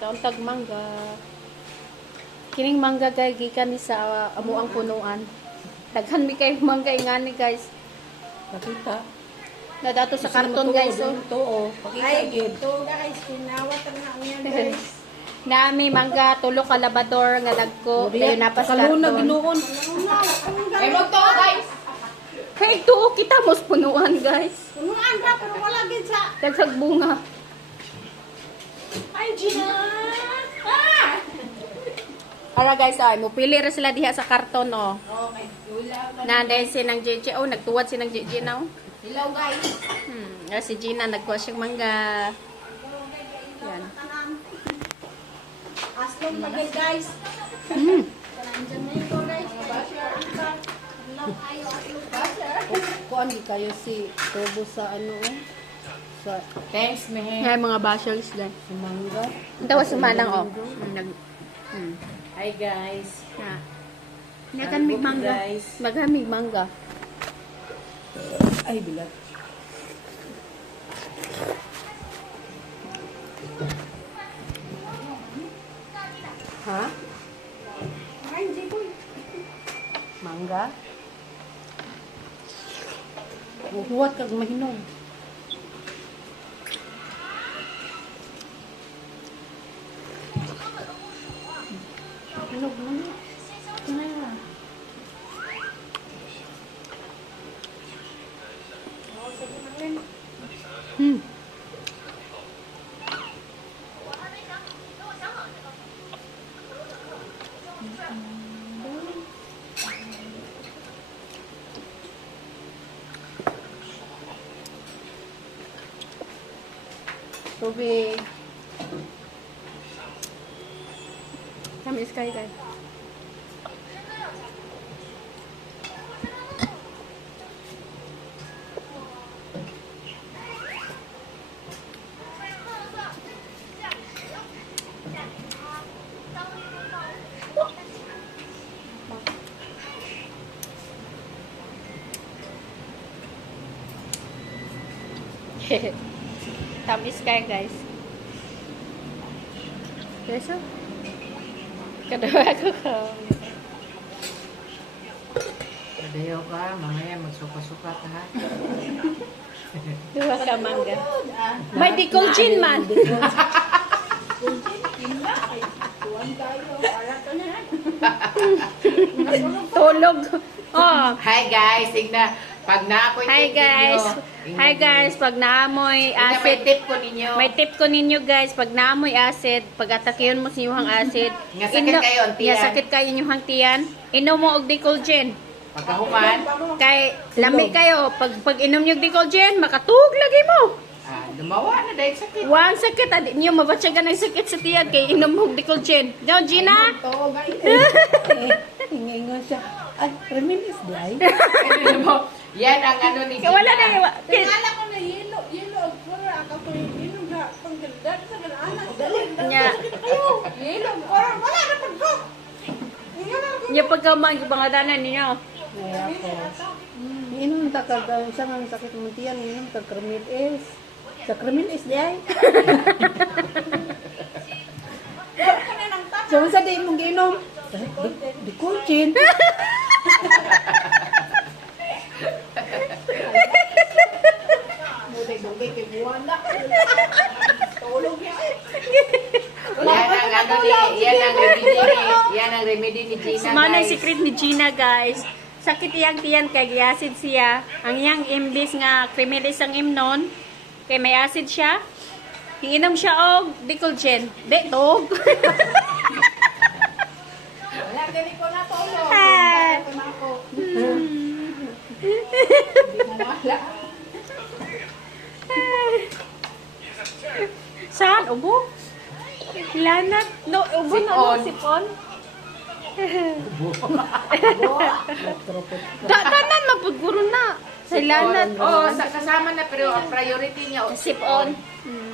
Kauntag mangga. Kining mangga guys, gikan ni sa amuang punuan. Daghan mi kay mangga ingani guys. Pakita. Na dato sa karton guys. Oh. Ito, pakita Ay, yun. ito guys, tinawat ang niya guys. Nami mangga tulo ka labador nga dagko dayon napas Kaluna, karton. ginoon. Ay, magto guys. Kay tuo kita mos punuan guys. Punuan ra, pero wala gid sa... Daghag bunga. Ay, Gina! Ah! Ara guys, ay mupili ra sila diha sa karton oh. Okay, ilaw na. Nanday sinang JJ oh, nagtuwad sinang JJ now. Ilaw guys. Si Gina nagkuha siyang mangga. Yan. Aslong pagay guys. Mm. Nandiyan na ito guys. Ilaw kayo, aslong basher. Kuan di kayo si Tobo sa ano sa Thanks, man. Ngay mga bashers guys. mangga. Tawa sumanang oh. Nag Hi guys. na. Nagan mig mangga. Guys. Magamig mangga. Ay, bilat. Ha? Ay, hindi ko. Mangga? Huwat kag mahinom. Hinog mo na. Kaya. Hmm. Tubig. Tamis kayo guys. Tamis kayo guys. Beso? Kadua ko ka. Padayaw ka, mamaya magsuka-suka ka ha. Dua ka mangga. May Dicolgin man. Tulog. Oh. Hi guys, tigna. Pag naakoy Hi guys. Hi guys, pag naamoy May acid, tip ko ninyo. may tip ko ninyo guys, pag naamoy acid, pag atakiyon mo sa inyong acid, Nga sakit kayo ang tiyan. Nga sakit kayo inyong tiyan, inom mo og Dicolgin. Pagkahuman, Kay lami kayo, pag inom niyo og Dicolgin, makatug lagi mo. lumawa na dahil sakit. Wan sakit, adi niyo mabatsagan ng sakit sa tiyan kay inom mo og Dicolgin. Diyo, Gina? Oo, guys. Inga-inga siya. Ay, reminis di ay. Yan ang ano ni Kaya wala na Gina. iwa. Tingala ko na yelo og pura ako ko yelo na panggaldan sa anak. Nya, Yelo pura wala na pagko. nya pagkaman yung pangadanan ninyo. Ay, ako. Inom ta kag sa nga sakit mo tiyan, inom ta Kremil S. Sa Kremil S di ay. So, sa di mong ginom? Di kulchin. Muday-dugay kay buwala. Tulog niya. Yan ang ano ni, yan ang remedy ni Gina, Manay guys. secret ni Gina guys. Sakit iyang tiyan kay acid siya. Ang iyang imbis nga Cremilis ang imnon, kay may acid siya. Iinom siya og Dicolgin. Tog. Wala gani ko na tulog. Ah. Ito na ako. Saan? Ubo? Lanat? No, ubo na Sipon. no, sipon. Tanan mapaguro na. Sa lanat. Oo, kasama na pero ang priority niya Sipon. Mm.